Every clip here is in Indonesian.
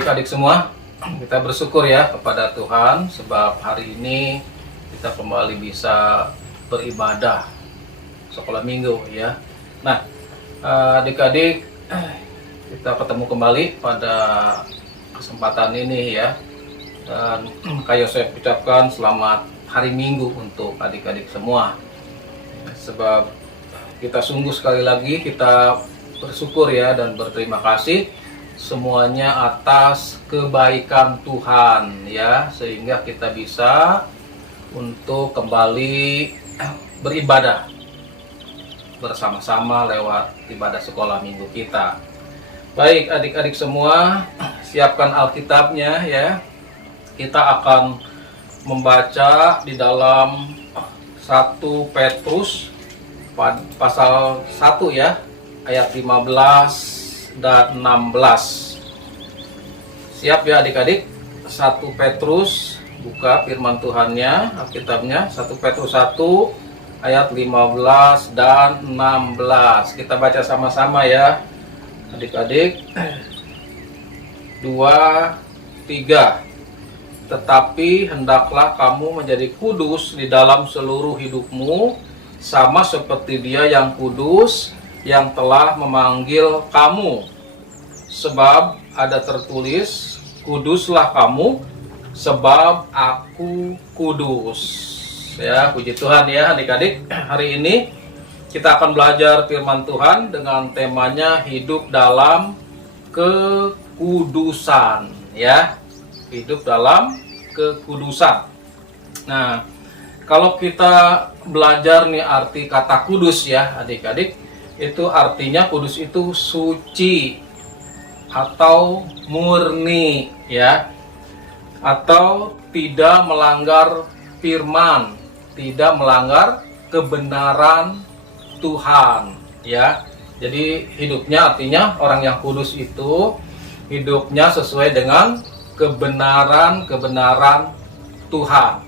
adik-adik semua, kita bersyukur ya kepada Tuhan sebab hari ini kita kembali bisa beribadah sekolah minggu ya. Nah, adik-adik, kita ketemu kembali pada kesempatan ini ya. Dan kayak saya ucapkan selamat hari Minggu untuk adik-adik semua. Sebab kita sungguh sekali lagi kita bersyukur ya dan berterima kasih semuanya atas kebaikan Tuhan ya, sehingga kita bisa untuk kembali beribadah bersama-sama lewat ibadah sekolah minggu kita. Baik adik-adik semua, siapkan Alkitabnya ya. Kita akan membaca di dalam 1 Petrus pasal 1 ya, ayat 15 dan 16. Siap ya adik-adik? 1 Petrus, buka firman Tuhannya, Alkitabnya, 1 Petrus 1 ayat 15 dan 16. Kita baca sama-sama ya adik-adik. 2, 3. Tetapi hendaklah kamu menjadi kudus di dalam seluruh hidupmu, sama seperti Dia yang kudus yang telah memanggil kamu. Sebab ada tertulis, kuduslah kamu, sebab aku kudus. Ya, puji Tuhan ya adik-adik. Hari ini kita akan belajar firman Tuhan dengan temanya hidup dalam kekudusan ya. Hidup dalam kekudusan. Nah, kalau kita belajar nih arti kata kudus ya adik-adik, itu artinya kudus itu suci atau murni ya, atau tidak melanggar firman, tidak melanggar kebenaran Tuhan ya. Jadi hidupnya artinya orang yang kudus itu hidupnya sesuai dengan kebenaran Tuhan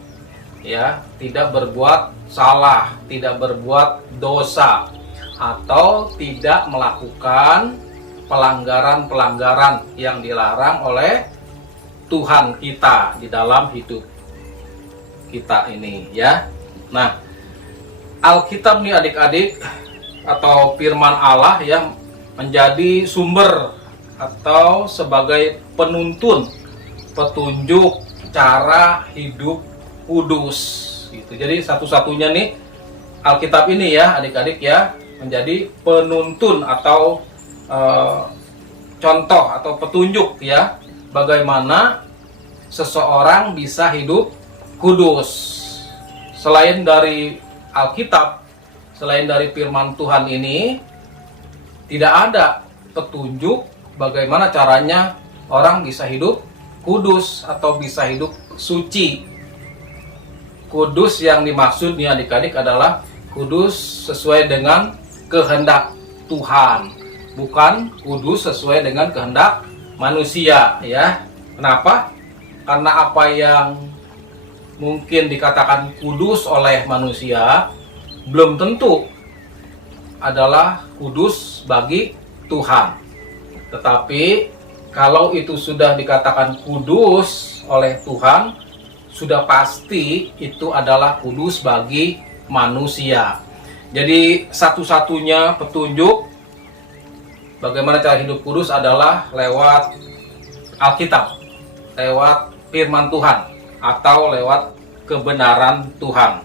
ya, tidak berbuat salah, tidak berbuat dosa, atau tidak melakukan pelanggaran-pelanggaran yang dilarang oleh Tuhan kita di dalam hidup kita ini ya. Nah, Alkitab nih adik-adik, atau firman Allah yang menjadi sumber atau sebagai penuntun, petunjuk cara hidup kudus gitu. Jadi satu-satunya nih Alkitab ini ya adik-adik ya, menjadi penuntun atau contoh atau petunjuk ya, bagaimana seseorang bisa hidup kudus. Selain dari Alkitab, selain dari firman Tuhan ini, tidak ada petunjuk bagaimana caranya orang bisa hidup kudus atau bisa hidup suci. Kudus yang dimaksud nih adik-adik adalah kudus sesuai dengan kehendak Tuhan, bukan kudus sesuai dengan kehendak manusia ya. Kenapa? Karena apa yang mungkin dikatakan kudus oleh manusia belum tentu adalah kudus bagi Tuhan. Tetapi kalau itu sudah dikatakan kudus oleh Tuhan, sudah pasti itu adalah kudus bagi manusia. Jadi satu-satunya petunjuk bagaimana cara hidup kudus adalah lewat Alkitab, lewat firman Tuhan, atau lewat kebenaran Tuhan.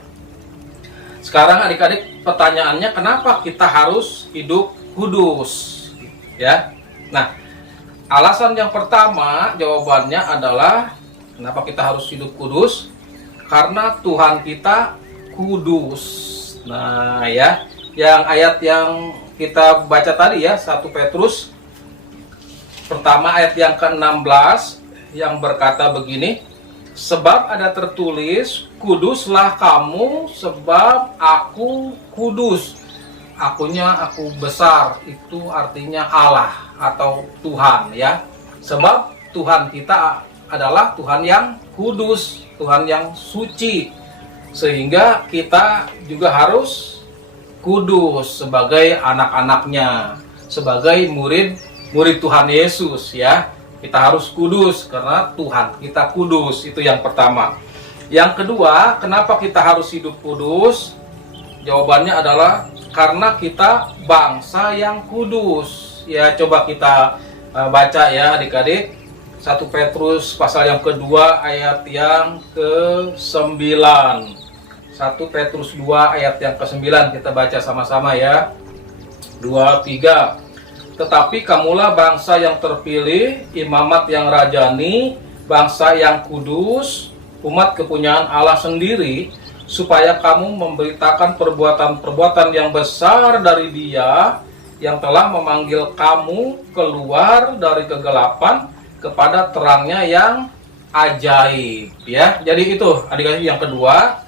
Sekarang adik-adik, pertanyaannya kenapa kita harus hidup kudus? Ya. Nah, alasan yang pertama jawabannya adalah kenapa kita harus hidup kudus? Karena Tuhan kita kudus. Nah ya, yang ayat yang kita baca tadi ya, 1 Petrus pertama ayat yang ke-16 yang berkata begini, sebab ada tertulis, kuduslah kamu sebab aku kudus. Akunya aku besar, itu artinya Allah atau Tuhan ya. Sebab Tuhan kita adalah Tuhan yang kudus, Tuhan yang suci. Sehingga kita juga harus kudus sebagai anak-anaknya, sebagai murid Tuhan Yesus ya. Kita harus kudus karena Tuhan kita kudus. Itu yang pertama. Yang kedua, kenapa kita harus hidup kudus? Jawabannya adalah karena kita bangsa yang kudus. Ya, coba kita baca ya adik-adik. 1 Petrus pasal yang kedua ayat yang ke-9. 1 Petrus 2 ayat yang ke-9 kita baca sama-sama ya. 2, 3. Tetapi kamulah bangsa yang terpilih, imamat yang rajani, bangsa yang kudus, umat kepunyaan Allah sendiri, supaya kamu memberitakan perbuatan-perbuatan yang besar dari Dia yang telah memanggil kamu keluar dari kegelapan kepada terangnya yang ajaib ya. Jadi itu adik-adik yang kedua,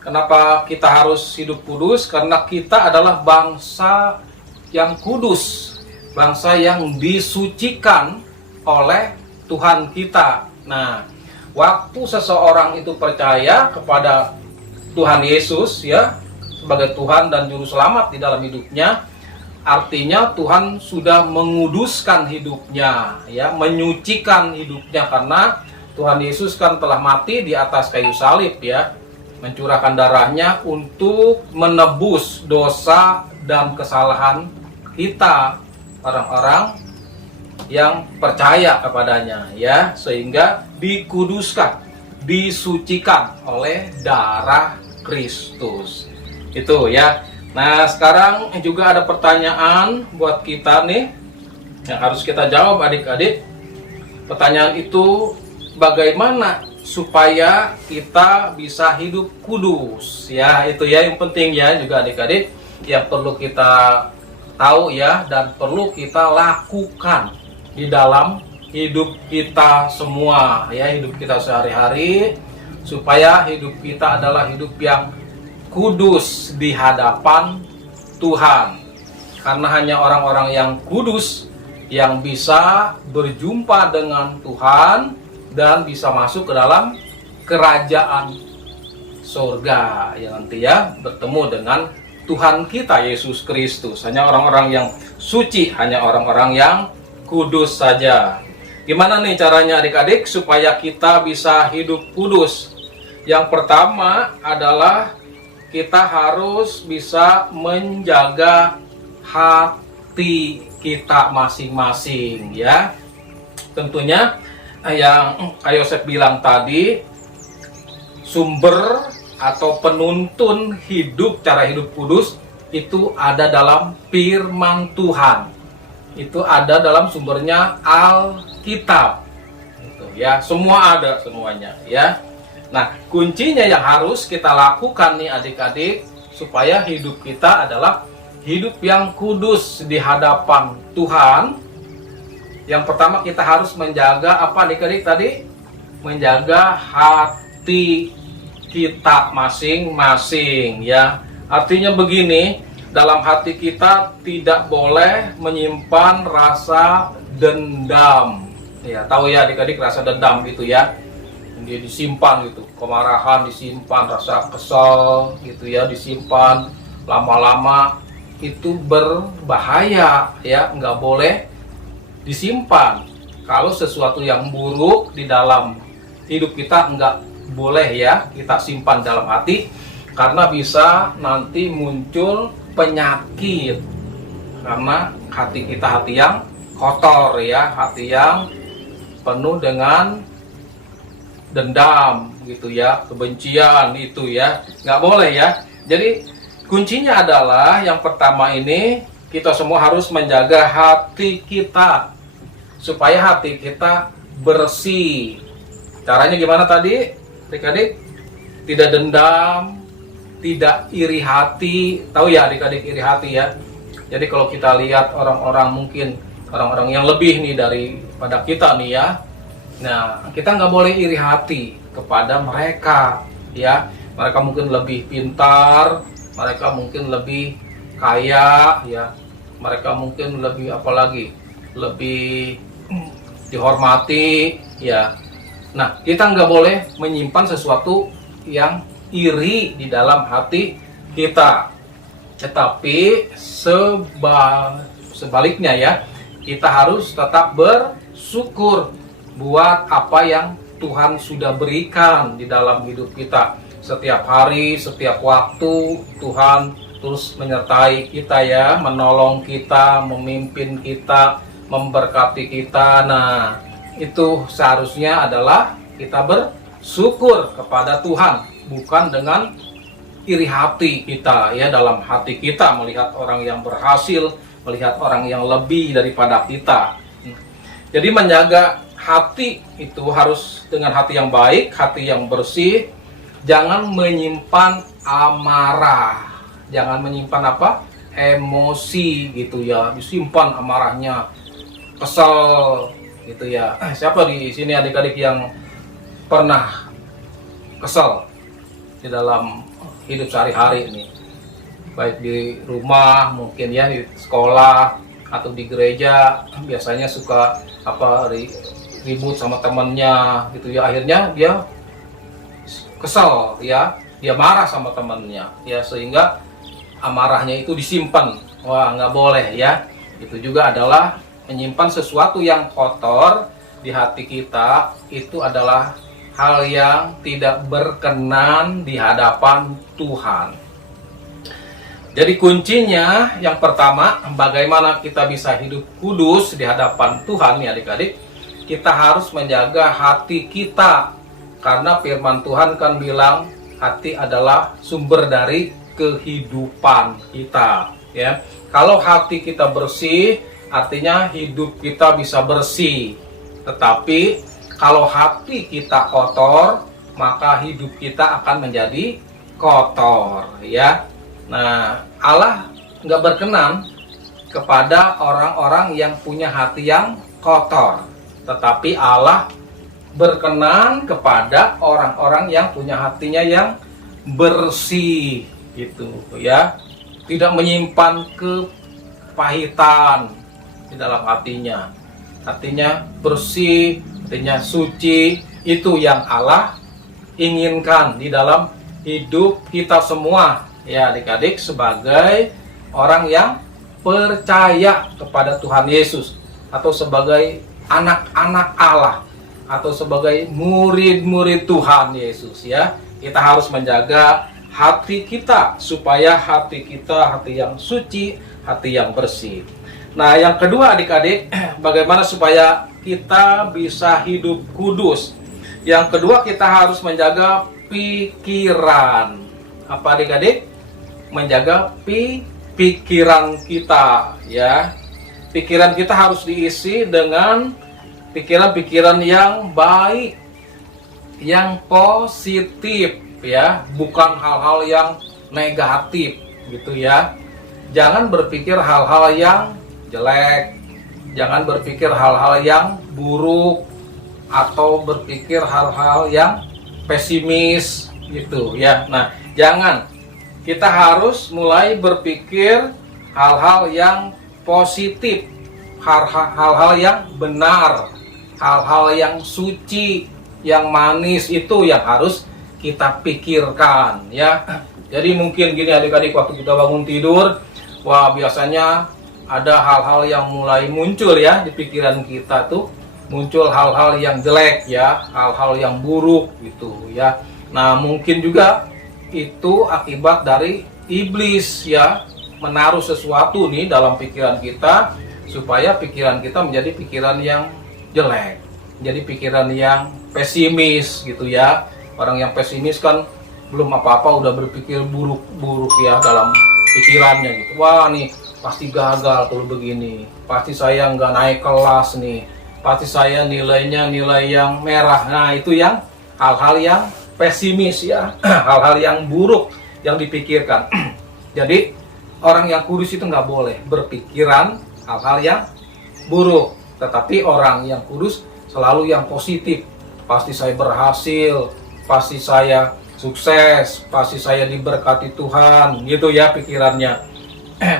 kenapa kita harus hidup kudus? Karena kita adalah bangsa yang kudus, bangsa yang disucikan oleh Tuhan kita. Nah, waktu seseorang itu percaya kepada Tuhan Yesus ya sebagai Tuhan dan Juru Selamat di dalam hidupnya, artinya Tuhan sudah menguduskan hidupnya, ya, menyucikan hidupnya, karena Tuhan Yesus kan telah mati di atas kayu salib ya, mencurahkan darahnya untuk menebus dosa dan kesalahan kita, orang-orang yang percaya kepadanya ya, sehingga dikuduskan, disucikan oleh darah Kristus. Itu ya. Nah, sekarang juga ada pertanyaan buat kita nih yang harus kita jawab adik-adik. Pertanyaan itu, bagaimana supaya kita bisa hidup kudus? Ya, itu ya yang penting ya juga adik-adik, yang perlu kita tahu ya dan perlu kita lakukan di dalam hidup kita semua ya, hidup kita sehari-hari, supaya hidup kita adalah hidup yang kudus di hadapan Tuhan. Karena hanya orang-orang yang kudus yang bisa berjumpa dengan Tuhan dan bisa masuk ke dalam kerajaan surga yang nanti ya bertemu dengan Tuhan kita Yesus Kristus. Hanya orang-orang yang suci, hanya orang-orang yang kudus saja. Gimana nih caranya adik-adik supaya kita bisa hidup kudus? Yang pertama adalah kita harus bisa menjaga hati kita masing-masing ya. Tentunya yang Kak Yosef bilang tadi, sumber atau penuntun hidup, cara hidup kudus itu ada dalam firman Tuhan. Itu ada dalam sumbernya Alkitab. Itu ya, semua ada semuanya ya. Nah, kuncinya yang harus kita lakukan nih adik-adik, supaya hidup kita adalah hidup yang kudus di hadapan Tuhan. Yang pertama kita harus menjaga apa adik-adik tadi? Menjaga hati kita masing-masing ya. Artinya begini, dalam hati kita tidak boleh menyimpan rasa dendam. Ya, tahu ya adik-adik rasa dendam itu ya. Dia disimpan gitu, kemarahan disimpan, rasa kesal gitu ya disimpan, lama-lama itu berbahaya ya, nggak boleh disimpan. Kalau sesuatu yang buruk di dalam hidup kita nggak boleh ya kita simpan dalam hati, karena bisa nanti muncul penyakit, karena hati kita hati yang kotor ya, hati yang penuh dengan dendam gitu ya, kebencian itu ya, nggak boleh ya. Jadi kuncinya adalah yang pertama ini, kita semua harus menjaga hati kita supaya hati kita bersih. Caranya gimana tadi adik-adik? Tidak dendam, tidak iri hati. Tahu ya adik-adik iri hati ya. Jadi kalau kita lihat orang-orang, mungkin orang-orang yang lebih nih daripada kita nih ya, nah, kita nggak boleh iri hati kepada mereka ya. Mereka mungkin lebih pintar, mereka mungkin lebih kaya ya, mereka mungkin lebih apalagi, lebih dihormati ya. Nah, kita nggak boleh menyimpan sesuatu yang iri di dalam hati kita. Tetapi sebaliknya ya, kita harus tetap bersyukur buat apa yang Tuhan sudah berikan di dalam hidup kita. Setiap hari, setiap waktu Tuhan terus menyertai kita ya, menolong kita, memimpin kita, memberkati kita. Nah, itu seharusnya adalah kita bersyukur kepada Tuhan, bukan dengan iri hati kita ya, dalam hati kita melihat orang yang berhasil, melihat orang yang lebih daripada kita. Jadi menjaga hati itu harus dengan hati yang baik, hati yang bersih. Jangan menyimpan amarah, jangan menyimpan apa? Emosi gitu ya, disimpan amarahnya, kesel gitu ya. Siapa di sini adik-adik yang pernah kesel di dalam hidup sehari-hari ini? Baik di rumah, mungkin ya di sekolah atau di gereja, biasanya suka ribut sama temannya gitu ya, akhirnya dia kesel ya, dia marah sama temannya ya, sehingga amarahnya itu disimpan. Wah, nggak boleh ya. Itu juga adalah menyimpan sesuatu yang kotor di hati kita, itu adalah hal yang tidak berkenan di hadapan Tuhan. Jadi kuncinya yang pertama, bagaimana kita bisa hidup kudus di hadapan Tuhan ya adik-adik, kita harus menjaga hati kita. Karena firman Tuhan kan bilang hati adalah sumber dari kehidupan kita ya. Kalau hati kita bersih, artinya hidup kita bisa bersih. Tetapi kalau hati kita kotor, maka hidup kita akan menjadi kotor ya. Nah, Allah nggak berkenan kepada orang-orang yang punya hati yang kotor, tetapi Allah berkenan kepada orang-orang yang punya hatinya yang bersih gitu ya, tidak menyimpan kepahitan di dalam hatinya. Hatinya bersih, hatinya suci, itu yang Allah inginkan di dalam hidup kita semua ya adik-adik, sebagai orang yang percaya kepada Tuhan Yesus, atau sebagai anak-anak Allah, atau sebagai murid-murid Tuhan Yesus ya. Kita harus menjaga hati kita supaya hati kita hati yang suci, hati yang bersih. Nah, yang kedua adik-adik, bagaimana supaya kita bisa hidup kudus? Yang kedua, kita harus menjaga pikiran. Apa adik-adik? Menjaga pikiran kita ya. Pikiran kita harus diisi dengan pikiran-pikiran yang baik, yang positif ya, bukan hal-hal yang negatif gitu ya. Jangan berpikir hal-hal yang jelek, jangan berpikir hal-hal yang buruk, atau berpikir hal-hal yang pesimis gitu ya. Nah, jangan. Kita harus mulai berpikir hal-hal yang positif, hal-hal yang benar, hal-hal yang suci, yang manis, itu yang harus kita pikirkan ya. Jadi mungkin gini adik-adik, waktu kita bangun tidur, wah biasanya ada hal-hal yang mulai muncul ya di pikiran kita tuh, muncul hal-hal yang jelek ya, hal-hal yang buruk gitu ya. Nah, mungkin juga itu akibat dari iblis ya, menaruh sesuatu nih dalam pikiran kita supaya pikiran kita menjadi pikiran yang jelek, jadi pikiran yang pesimis gitu ya. Orang yang pesimis kan belum apa-apa udah berpikir buruk-buruk ya dalam pikirannya gitu. Wah, nih pasti gagal kalau begini, pasti saya nggak naik kelas nih, pasti saya nilainya nilai yang merah. Nah, itu yang hal-hal yang pesimis ya, hal-hal yang buruk yang dipikirkan. Jadi orang yang kudus itu nggak boleh berpikiran hal-hal yang buruk, tetapi orang yang kudus selalu yang positif. Pasti saya berhasil, pasti saya sukses, pasti saya diberkati Tuhan gitu ya pikirannya.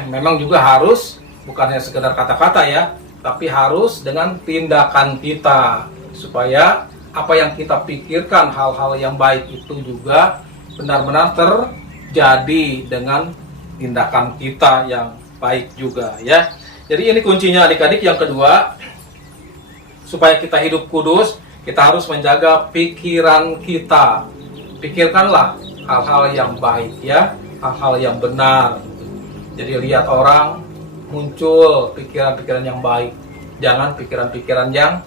Memang juga harus bukan hanya sekedar kata-kata ya, tapi harus dengan tindakan kita, supaya apa yang kita pikirkan, hal-hal yang baik itu juga benar-benar terjadi dengan tindakan kita yang baik juga ya. Jadi ini kuncinya adik-adik. Yang kedua, supaya kita hidup kudus, kita harus menjaga pikiran kita. Pikirkanlah hal-hal yang baik ya, hal-hal yang benar. Jadi lihat orang, muncul pikiran-pikiran yang baik. Jangan pikiran-pikiran yang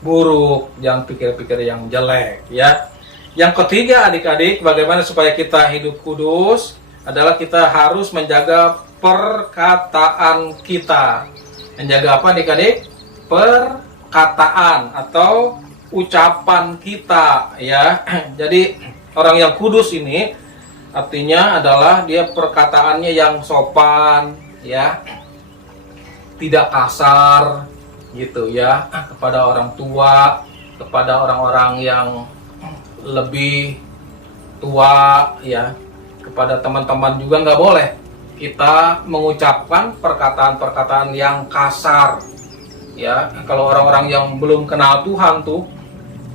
buruk, jangan pikiran-pikiran yang jelek ya. Yang ketiga adik-adik, bagaimana supaya kita hidup kudus adalah kita harus menjaga perkataan kita. Menjaga apa adik-adik? Perkataan atau ucapan kita ya. Jadi orang yang kudus ini artinya adalah dia perkataannya yang sopan ya, tidak kasar gitu ya, kepada orang tua, kepada orang-orang yang lebih tua ya, kepada teman-teman juga nggak boleh kita mengucapkan perkataan-perkataan yang kasar ya. Kalau orang-orang yang belum kenal Tuhan tuh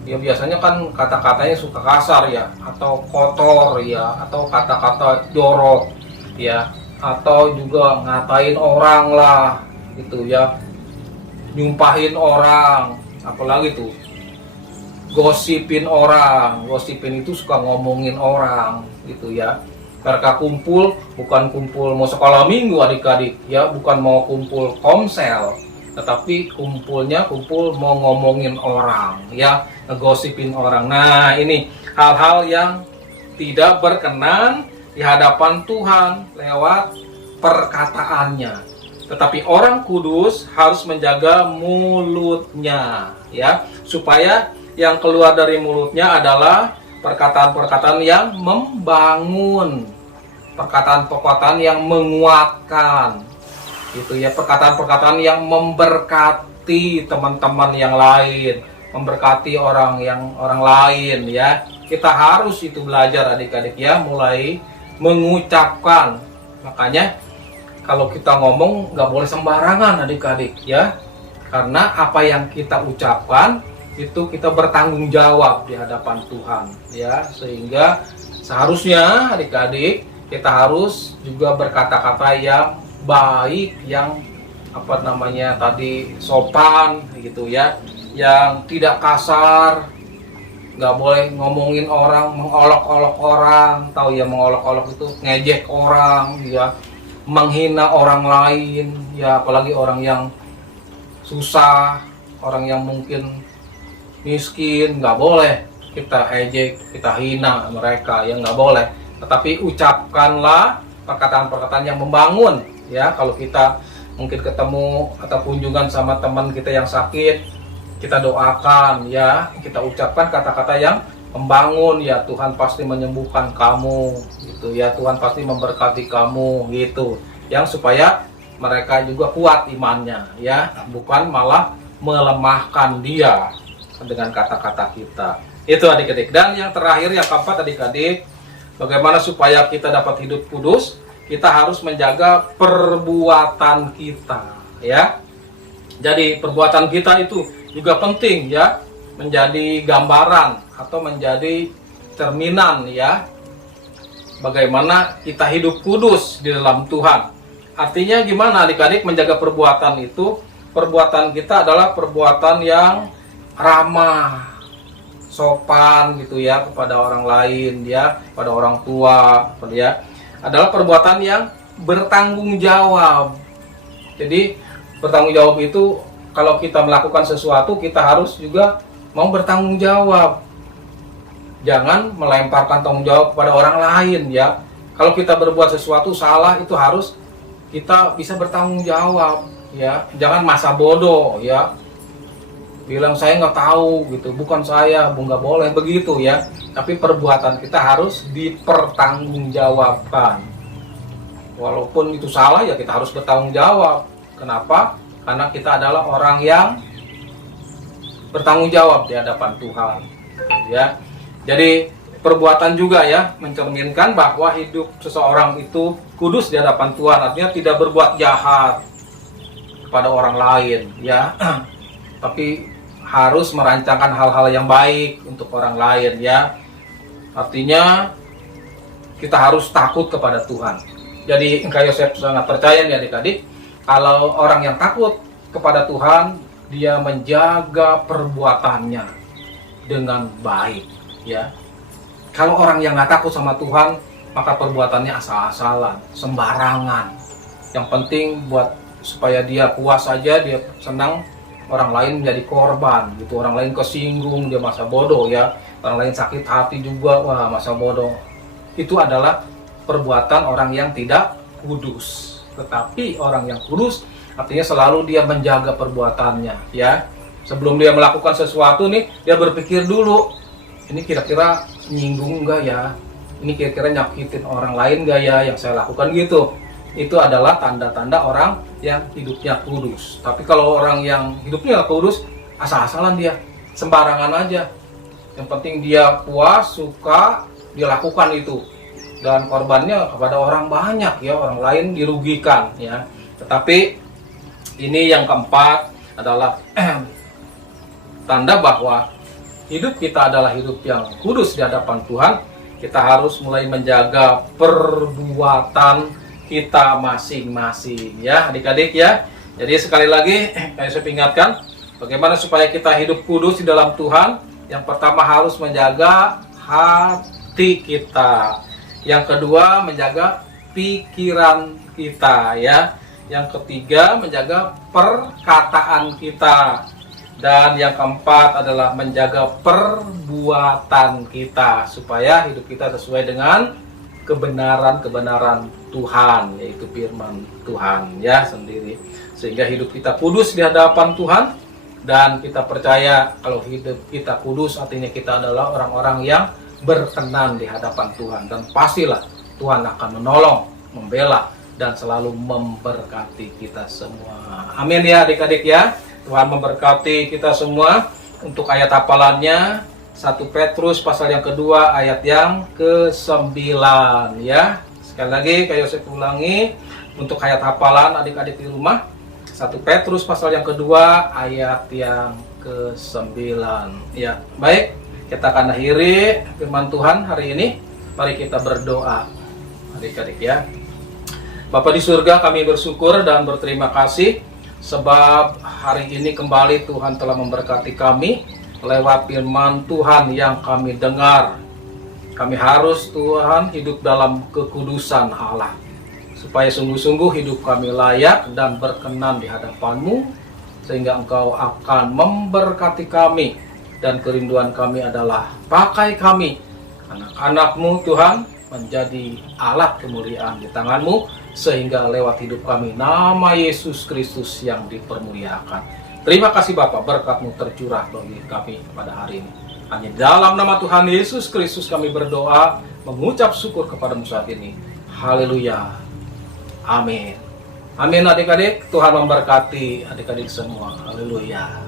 ya biasanya kan kata-katanya suka kasar ya, atau kotor ya, atau kata-kata jorok ya, atau juga ngatain orang lah gitu ya, nyumpahin orang, apalagi tuh gosipin orang. Gosipin itu suka ngomongin orang gitu ya. Mereka kumpul bukan kumpul mau sekolah minggu adik-adik ya, bukan mau kumpul komsel, tetapi kumpul mau ngomongin orang ya, ngegosipin orang. Nah, ini hal-hal yang tidak berkenan di hadapan Tuhan lewat perkataannya. Tetapi orang kudus harus menjaga mulutnya ya, supaya yang keluar dari mulutnya adalah perkataan-perkataan yang membangun, perkataan-perkataan yang menguatkan gitu ya, perkataan-perkataan yang memberkati teman-teman yang lain, memberkati orang lain ya. Kita harus itu belajar adik-adik ya, mulai mengucapkan. Makanya kalau kita ngomong nggak boleh sembarangan adik-adik ya, karena apa yang kita ucapkan itu kita bertanggung jawab di hadapan Tuhan ya. Sehingga seharusnya adik-adik kita harus juga berkata-kata yang baik, yang tadi sopan gitu ya, yang tidak kasar. Nggak boleh ngomongin orang, mengolok-olok orang. Tahu ya, mengolok-olok itu ngejek orang ya, menghina orang lain ya, apalagi orang yang susah, orang yang mungkin miskin. Nggak boleh kita ejek, kita hina mereka ya, nggak boleh. Tetapi ucapkanlah perkataan-perkataan yang membangun ya. Kalau kita mungkin ketemu atau kunjungan sama teman kita yang sakit, kita doakan ya, kita ucapkan kata-kata yang membangun ya. Tuhan pasti menyembuhkan kamu gitu ya, Tuhan pasti memberkati kamu gitu, yang supaya mereka juga kuat imannya ya, bukan malah melemahkan dia dengan kata-kata kita. Itu adik-adik. Dan yang terakhir, yang keempat adik-adik, bagaimana supaya kita dapat hidup kudus? Kita harus menjaga perbuatan kita ya. Jadi perbuatan kita itu juga penting ya, menjadi gambaran atau menjadi cerminan ya, bagaimana kita hidup kudus di dalam Tuhan. Artinya gimana adik-adik menjaga perbuatan itu? Perbuatan kita adalah perbuatan yang ramah, sopan gitu ya, kepada orang lain ya, pada orang tua ya. Adalah perbuatan yang bertanggung jawab. Jadi bertanggung jawab itu, kalau kita melakukan sesuatu kita harus juga mau bertanggung jawab. Jangan melemparkan tanggung jawab kepada orang lain ya. Kalau kita berbuat sesuatu salah, itu harus kita bisa bertanggung jawab ya. Jangan masa bodoh ya, bilang saya nggak tahu gitu, bukan saya, nggak boleh begitu ya. Tapi perbuatan kita harus dipertanggungjawabkan. Walaupun itu salah ya, kita harus bertanggung jawab. Kenapa? Karena kita adalah orang yang bertanggung jawab di hadapan Tuhan ya. Jadi perbuatan juga ya mencerminkan bahwa hidup seseorang itu kudus di hadapan Tuhan. Artinya tidak berbuat jahat kepada orang lain ya, tapi harus merancangkan hal-hal yang baik untuk orang lain ya. Artinya kita harus takut kepada Tuhan. Jadi Kak Yosef sangat percaya nih adik-adik, kalau orang yang takut kepada Tuhan, dia menjaga perbuatannya dengan baik, ya. Kalau orang yang nggak takut sama Tuhan, maka perbuatannya asal-asalan, sembarangan. Yang penting buat supaya dia puas saja, dia senang, orang lain menjadi korban gitu, orang lain kesinggung, dia masa bodoh, ya. Orang lain sakit hati juga, wah masa bodoh. Itu adalah perbuatan orang yang tidak kudus. Tetapi orang yang kudus artinya selalu dia menjaga perbuatannya, ya. Sebelum dia melakukan sesuatu nih, dia berpikir dulu, ini kira-kira nyinggung enggak ya? Ini kira-kira nyakitin orang lain enggak ya yang saya lakukan gitu. Itu adalah tanda-tanda orang yang hidupnya kudus. Tapi kalau orang yang hidupnya kudus, asal-asalan dia, sembarangan aja. Yang penting dia puas, suka, dia lakukan itu. Dan korbannya kepada orang banyak, ya, orang lain dirugikan, ya. Tetapi ini yang keempat adalah tanda bahwa hidup kita adalah hidup yang kudus di hadapan Tuhan. Kita harus mulai menjaga perbuatan kita masing-masing, ya adik-adik, ya. Jadi sekali lagi saya ingatkan bagaimana supaya kita hidup kudus di dalam Tuhan. Yang pertama harus menjaga hati kita. Yang kedua menjaga pikiran kita, ya. Yang ketiga menjaga perkataan kita. Dan yang keempat adalah menjaga perbuatan kita supaya hidup kita sesuai dengan kebenaran-kebenaran Tuhan, yaitu firman Tuhan, ya, sendiri. Sehingga hidup kita kudus di hadapan Tuhan. Dan kita percaya kalau hidup kita kudus artinya kita adalah orang-orang yang berkenan di hadapan Tuhan. Dan pastilah Tuhan akan menolong, membela, dan selalu memberkati kita semua. Amin ya adik-adik, ya. Tuhan memberkati kita semua. Untuk ayat hafalannya 1 Petrus pasal yang kedua ayat yang ke-9, ya. Sekali lagi kayak saya ulangi untuk ayat hafalan adik-adik di rumah. 1 Petrus pasal yang kedua ayat yang ke-9, ya. Baik, kita akan akhiri firman Tuhan hari ini. Mari kita berdoa adik-adik, ya. Bapa di surga, kami bersyukur dan berterima kasih sebab hari ini kembali Tuhan telah memberkati kami lewat firman Tuhan yang kami dengar. Kami harus Tuhan hidup dalam kekudusan Allah, supaya sungguh-sungguh hidup kami layak dan berkenan di hadapan-Mu, sehingga Engkau akan memberkati kami. Dan kerinduan kami adalah pakai kami, anak-anak-Mu Tuhan, menjadi alat kemuliaan di tangan-Mu, sehingga lewat hidup kami nama Yesus Kristus yang dipermuliakan. Terima kasih Bapa, berkat-Mu tercurah bagi kami pada hari ini. Hanya dalam nama Tuhan Yesus Kristus kami berdoa, mengucap syukur kepada-Mu saat ini. Haleluya. Amin. Amin adik-adik. Tuhan memberkati adik-adik semua. Haleluya.